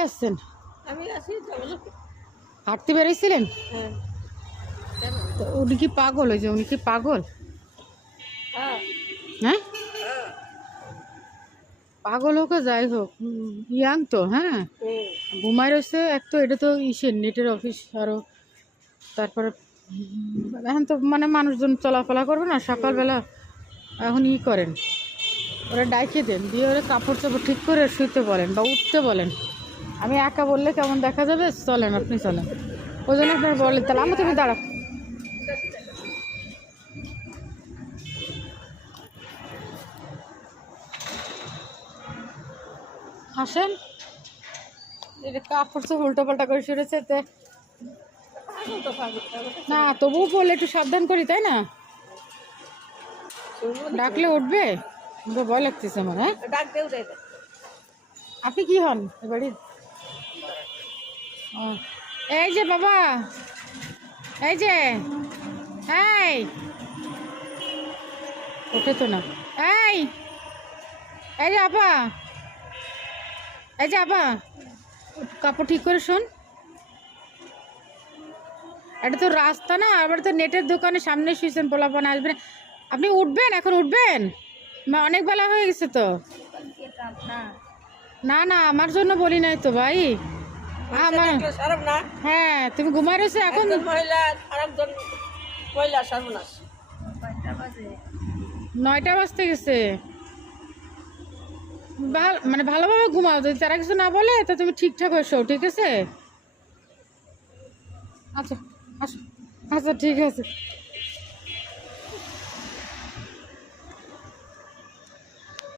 কোথায় আসছেন? আমি আছি হাঁটতে বেরিয়েছিলেন? হ্যাঁ তো উনি কি পাগল? ওই যে উনি কি পাগল? হ্যাঁ হ্যাঁ, পাগল হোক আর যাই হোক, ইয়াং তো, হ্যাঁ, ঘুমায় রয়েছে। এক তো এটা তো ইসের নেটের অফিস, আরও তারপরে এখন তো মানে মানুষজন চলাফেরা করবে না সকালবেলা, এখন ই করেন, ওরা ডাইকে দেন, দিয়ে ওরা কাপড় চাপড় ঠিক করে শুইতে বলেন বা উঠতে বলেন। আমি একা বললে কেমন দেখা যাবে? চলেন, আপনি চলেন, ওই জন্য আপনার বলেন। তাহলে আমি, তুমি দাঁড়াও। আসেন, এটা কাপড় চোপড় উল্টো পাল্টা করে শুনেছে না, তবুও বললে একটু সাবধান করি, তাই না? ডাকলে উঠবে? আমাকে ভয় লাগতেছে আমার। হ্যাঁ, আপনি কি হন বাড়ির? ও, এই যে বাবা, এই যে, এই ওঠে তো না। এই, এই যে আপা, এই যে আপা, কাপড় ঠিক করে শোন। এটা তো রাস্তা না, আবার তো নেটের দোকানের সামনে শুয়েছেন, পোলাপান আসবে না। আপনি উঠবেন, এখন উঠবেন? অনেক বেলা হয়ে গেছে তো। না না, আমার জন্য বলি নাই তো ভাই, আমার। হ্যাঁ, তুমি ঘুমাই রয়েছো এখন। 9টা বাজতে গেছে। মানে ভালোভাবে ঘুমাও, যদি তারা কিছু না বলে তো তুমি ঠিকঠাক হয়ে শো, ঠিক আছে? আচ্ছা, আচ্ছা, আচ্ছা, ঠিক আছে।